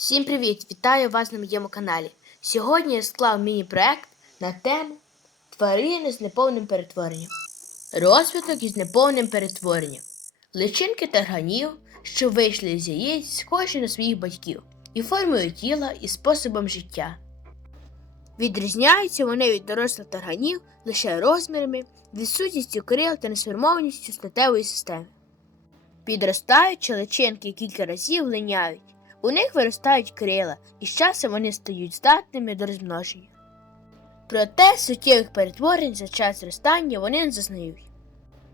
Всім привіт! Вітаю вас на моєму каналі. Сьогодні я склав міні-проект на тему Тварини з неповним перетворенням. Розвиток із неповним перетворенням. Личинки тарганів, що вийшли з яєць, схожі на своїх батьків і формою тіла і способом життя. Відрізняються вони від дорослих тарганів лише розмірами, відсутністю крил та несформованістю статевої системи. Підростаючи личинки кілька разів линяють. У них виростають крила, і з часом вони стають здатними до розмноження. Проте суттєвих перетворень за час зростання вони не зазнають.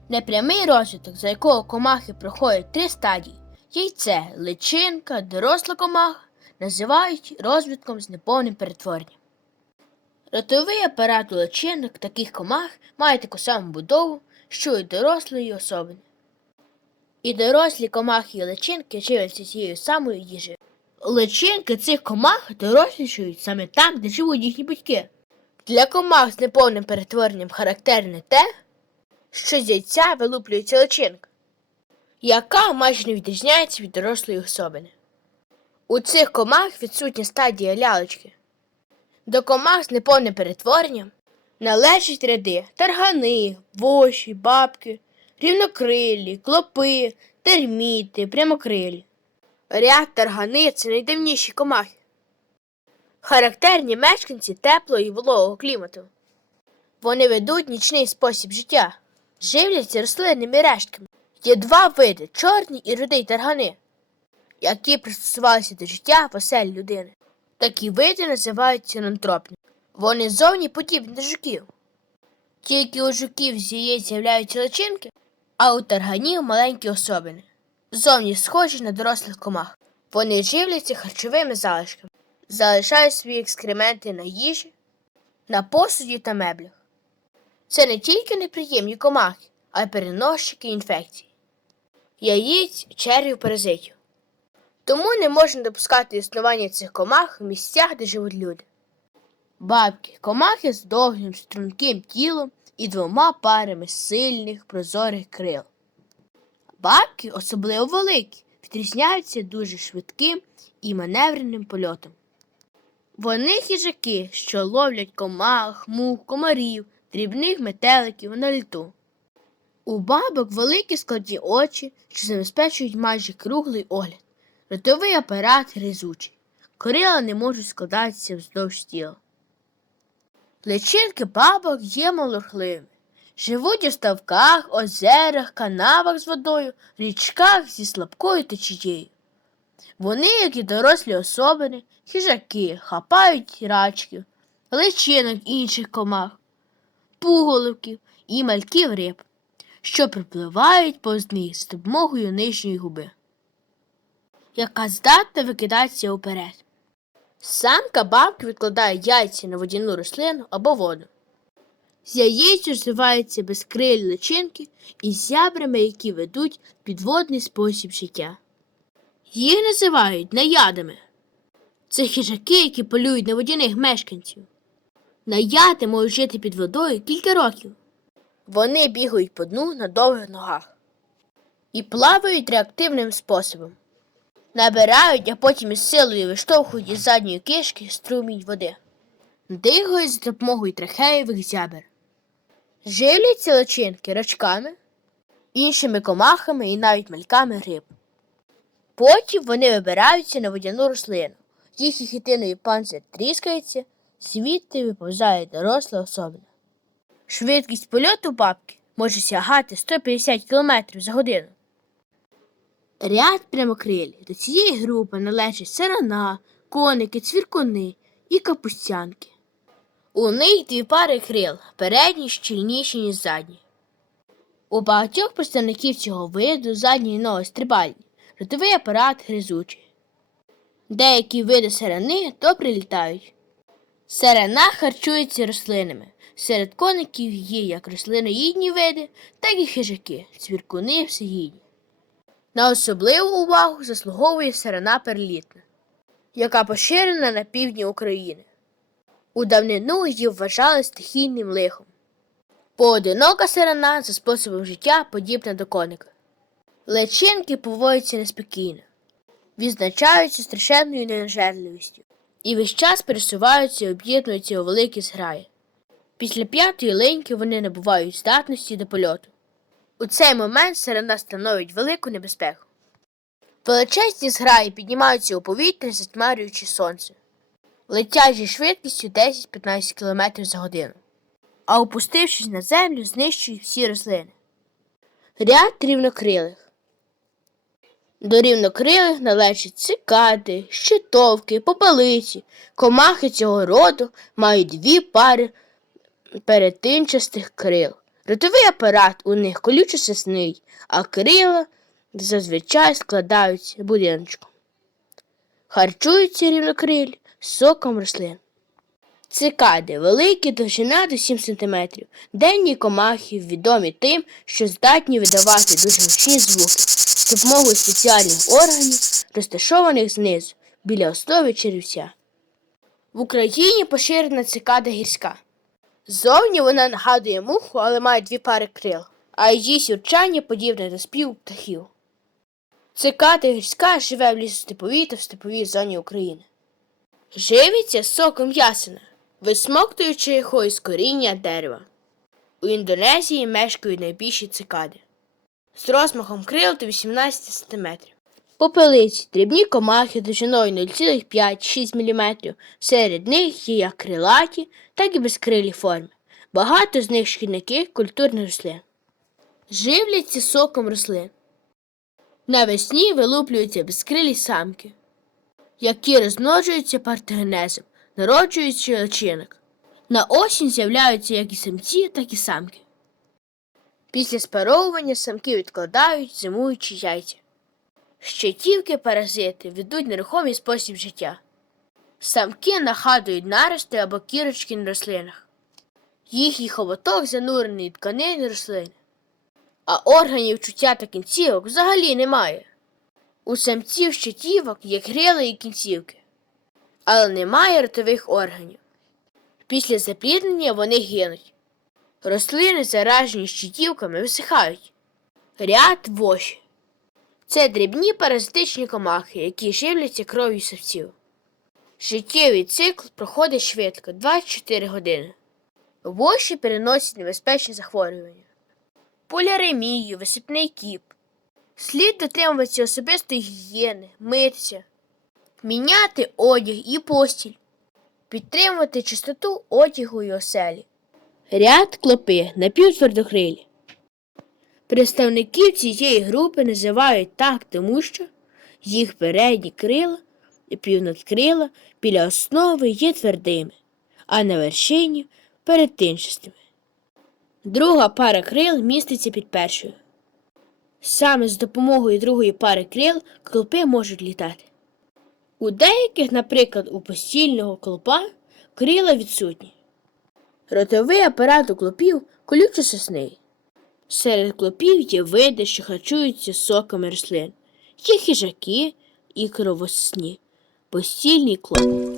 Непрямий розвиток, за якого комахи проходять три стадії яйце, личинка, доросла комаха, називають розвитком з неповним перетворенням. Ротовий апарат у личинок таких комах має таку саму будову, що й дорослої особини. І дорослі комахи і личинки живляться цією самою їжею. Личинки цих комах дорослішають саме там, де живуть їхні батьки. Для комах з неповним перетворенням характерне те, що з яйця вилуплюється личинка, яка майже не відрізняється від дорослої особини. У цих комах відсутня стадія лялочки. До комах з неповним перетворенням належать ряди таргани, воші, бабки, рівнокрилі, клопи, терміти, прямокрилі. Ряд таргани це найдавніші комахи. Характерні мешканці теплого і вологого клімату. Вони ведуть нічний спосіб життя, живляться рослинними рештками. Є два види чорні і рудий таргани, які пристосувалися до життя в оселі людини. Такі види називаються нантропні. Вони зовні подібні до жуків. Тільки у жуків з яєць з'являються личинки, а у тарганів маленькі особини. Зовні схожі на дорослих комах. Вони живляться харчовими залишками, залишають свої екскременти на їжі, на посуді та меблях. Це не тільки неприємні комахи, а й переносчики інфекцій, яїць, червів, паразитів. Тому не можна допускати існування цих комах в місцях, де живуть люди. Бабки комахи з довгим струнким тілом і двома парами сильних прозорих крил. Бабки, особливо великі, відрізняються дуже швидким і маневреним польотом. Вони хижаки, що ловлять комах, мух, комарів, дрібних метеликів на літу. У бабок великі складні очі, що забезпечують майже круглий огляд, ротовий апарат гризучий, крила не можуть складатися вздовж тіла. Личинки бабок є малорхливими. Живуть у ставках, озерах, канавах з водою, річках зі слабкою течією. Вони, як і дорослі особини, хижаки, хапають рачків, личинок інших комах, пуголовків і мальків риб, що припливають повз них з допомогою нижньої губи, яка здатна викидатися уперед. Самка бабки відкладає яйця на водяну рослину або воду. З яєць розвиваються безкрилі личинки із зябрами, які ведуть підводний спосіб життя. Їх називають наядами. Це хижаки, які полюють на водяних мешканців. Наяди можуть жити під водою кілька років. Вони бігають по дну на довгих ногах і плавають реактивним способом. Набирають, а потім із силою виштовхують із задньої кишки струмінь води. Дихають за допомогою трахеєвих зябер. Живляться личинки рачками, іншими комахами і навіть мальками риб. Потім вони вибираються на водяну рослину. Їхній хітиновий панцир тріскається, звідти виповзає доросла особина. Швидкість польоту бабки може сягати 150 км за годину. Ряд прямокрилів до цієї групи належать сарана, коники, цвіркуни і капустянки. У них дві пари крил, передні щільніші, ніж задні. У багатьох представників цього виду задні ноги стрибальні, ротовий апарат гризучий. Деякі види сирени добре літають. Сирена харчується рослинами. Серед коників є як рослиноїдні види, так і хижаки, цвіркуни всеїдні. На особливу увагу заслуговує сирена перлітна, яка поширена на півдні України. У давнину її вважали стихійним лихом. Поодинока сирена за способом життя подібна до коника. Личинки поводяться неспокійно. відзначаються страшенною ненажерливістю і весь час пересуваються і об'єднуються у великі зграї. Після п'ятої линьки вони набувають здатності до польоту. У цей момент серед нас становить велику небезпеку. Величезні зграї піднімаються у повітря, затьмарюючи сонце, летять зі швидкістю 10-15 км за годину, а опустившись на землю, знищують всі рослини. Ряд рівнокрилих. До рівнокрилих належать цикади, щитовки, попелиці. Комахи цього роду мають дві пари перетинчастих крил. Ротовий апарат у них колючо-сосний, а крила зазвичай складаються будиночком. Харчуються рівнокрилі соком рослин. Цикади великі, довжина до 7 см. Денні комахи відомі тим, що здатні видавати дуже гучні звуки з допомогою спеціальних органів, розташованих знизу біля основи черевця. В Україні поширена цикада гірська. Зовні вона нагадує муху, але має дві пари крил, а її сюрчання подібне до співу птахів. Цикада гірська живе в лісостеповій та в степовій зоні України. Живиться соком ясена, висмоктуючи його із коріння дерева. У Індонезії мешкають найбільші цикади з розмахом крил до 18 см. Попелиці дрібні комахи довжиною 0,5-6 мм. Серед них є як крилаті, так і безкрилі форми. Багато з них шкідники культурних рослин. Живляться соком рослин. Навесні вилуплюються безкрилі самки, які розмножуються партенезом, народжуючи личинок. На осінь з'являються як і самці, так і самки. Після спаровування самки відкладають, зимуючи яйця. Щитівки паразити ведуть нерухомий спосіб життя. Самки нагадують нарости або кірочки на рослинах. Їхній хоботок занурений в тканини рослини, а органів чуття та кінцівок взагалі немає. У самців щитівок є крила і кінцівки, але немає ротових органів. Після запліднення вони гинуть. Рослини, заражені щитівками, висихають. Ряд воші. Це дрібні паразитичні комахи, які живляться кров'ю савців. Життєвий цикл проходить швидко 24 години. Воші переносять небезпечні захворювання, поляремію, висипний кіп. Слід дотримуватися особистої гігієни, митися, міняти одяг і постіль, підтримувати чистоту одягу і оселі. Ряд клопи напівтвердокрилі. Представників цієї групи називають так, тому що їх передні крила і півнадкрила біля основи є твердими, а на вершині перетинчастими. Друга пара крил міститься під першою. Саме з допомогою другої пари крил клопи можуть літати. У деяких, наприклад, у постільного клопа крила відсутні. Ротовий апарат у клопів колючо-сосний. Серед клопів є види, що харчуються соками рослин. Є хижаки і кровосні, постільний клоп.